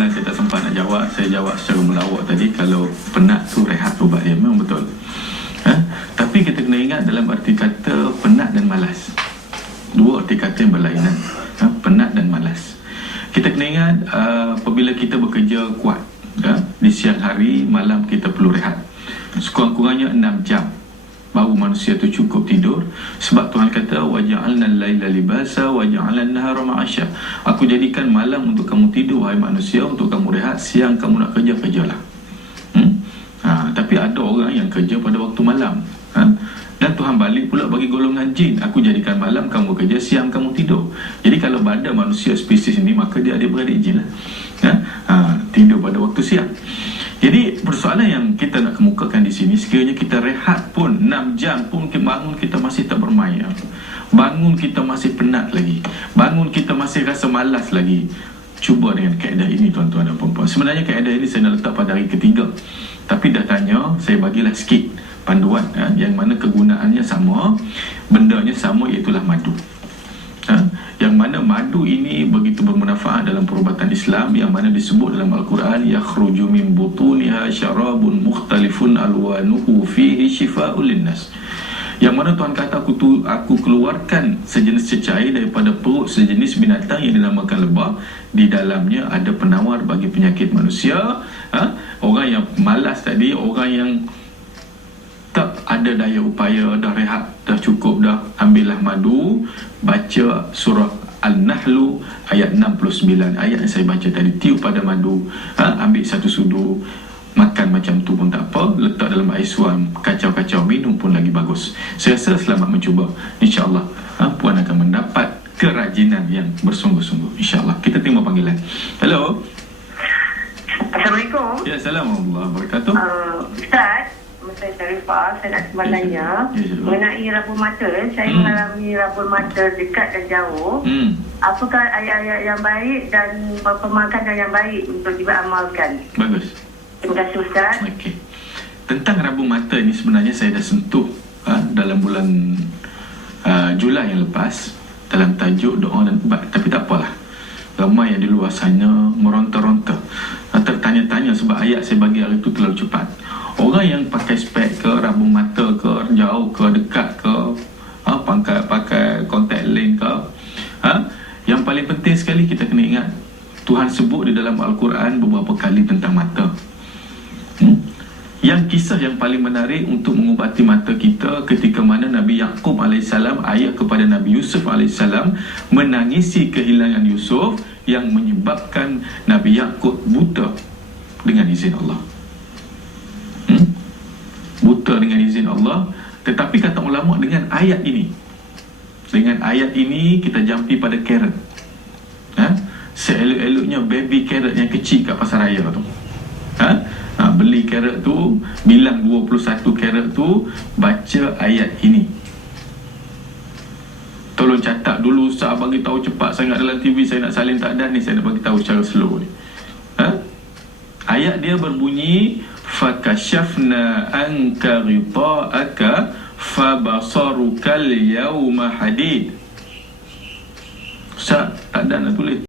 soalan saya tak sempat nak jawab Saya jawab secara melawak tadi Kalau penat tu rehat ubat dia Memang betul. Ha? Tapi kita kena ingat dalam arti kata Penat dan malas. Dua arti kata yang berlainan. Ha? Penat dan malas. Kita kena ingat uh, Apabila kita bekerja kuat ha? Di siang hari Malam kita perlu rehat. Sekurang-kurangnya 6 jam baru manusia tu cukup tidur sebab Tuhan kata waja'alna al-laila libasa waja'alna an-nahara ma'asya aku jadikan malam untuk kamu tidur wahai manusia untuk kamu rehat siang kamu nak kerja kerjalah hmm? ha, tapi ada orang yang kerja pada waktu malam ha? dan Tuhan balik pula bagi golongan jin aku jadikan malam kamu kerja siang kamu tidur jadi kalau pada manusia spesies ini maka dia ada beradik jin lah ha? Jam pun kita bangun kita masih tak bermaya. Bangun kita masih penat lagi. Bangun kita masih rasa malas lagi. Cuba dengan kaedah ini tuan-tuan dan puan-puan. Sebenarnya kaedah ini saya nak letak pada hari ketiga. Tapi dah tanya, saya bagilah sikit panduan ha, yang mana kegunaannya sama, bendanya sama iaitulah madu. Ha? Yang mana madu ini begitu bermanfaat dalam perubatan Islam yang mana disebut dalam Al-Quran yakhruju min butuniha syarabun mukhtalifun alwanuhu fihi shifaa'un linnas. Yang mana Tuhan kata aku tu aku keluarkan sejenis cecair daripada perut sejenis binatang yang dinamakan lebah. Di dalamnya ada penawar bagi penyakit manusia. Ha? orang yang malas tadi orang yang tak ada daya upaya dah rehat dah cukup dah ambillah madu. Baca surah Al-Nahlu ayat 69 ayat yang saya baca tadi tiup pada madu. Ha? ambil satu sudu makan macam tu pun tak apa. Letak dalam air suam kacau-kacau minum pun lagi bagus saya rasa selamat mencuba insyaAllah ha? puan akan mendapat kerajinan yang bersungguh-sungguh insyaAllah kita terima panggilan hello Assalamualaikum. ya Assalamualaikum warahmatullahi wabarakatuh Uh, Ustaz, saya Sharifah, saya nak cuba Ya, tanya ya, ya. mengenai rabun mata. Saya Hmm. mengalami rabun mata dekat dan jauh. hmm. Apakah ayat-ayat yang baik dan pemakanan yang baik untuk diamalkan? bagus Terima kasih Ustaz. Okey. Tentang rabun mata ni sebenarnya saya dah sentuh ha, dalam bulan uh, Julai yang lepas dalam tajuk doa dan ubat. Tapi tak apalah. Ramai yang di luar sana meronta-ronta. Ha, tertanya-tanya sebab ayat saya bagi hari itu terlalu cepat. Orang yang pakai spek ke, rabun mata ke, jauh ke, dekat ke, ha, pakai, pakai kontak lens ke. Ha, yang paling penting sekali kita kena ingat Tuhan sebut di dalam Al-Quran beberapa kali tentang mata. Yang kisah yang paling menarik untuk mengubati mata kita ketika mana Nabi Yaqub AS ayah kepada Nabi Yusuf AS menangisi kehilangan Yusuf yang menyebabkan Nabi Yaqub buta dengan izin Allah. Hmm? Buta dengan izin Allah tetapi kata ulama dengan ayat ini dengan ayat ini kita jampi pada carrot ha? seelok-eloknya baby carrot yang kecil kat pasar raya tu ha? Beli carrot tu bilang 21 carrot tu baca ayat ini. Tolong catat dulu Ustaz bagi tahu cepat sangat dalam TV saya nak salin tak ada ni saya nak bagi tahu secara slow ni. Ha? ayat dia berbunyi fakashafna anka ghita'aka fabasarukal yawma hadid. Ustaz tak ada nak tulis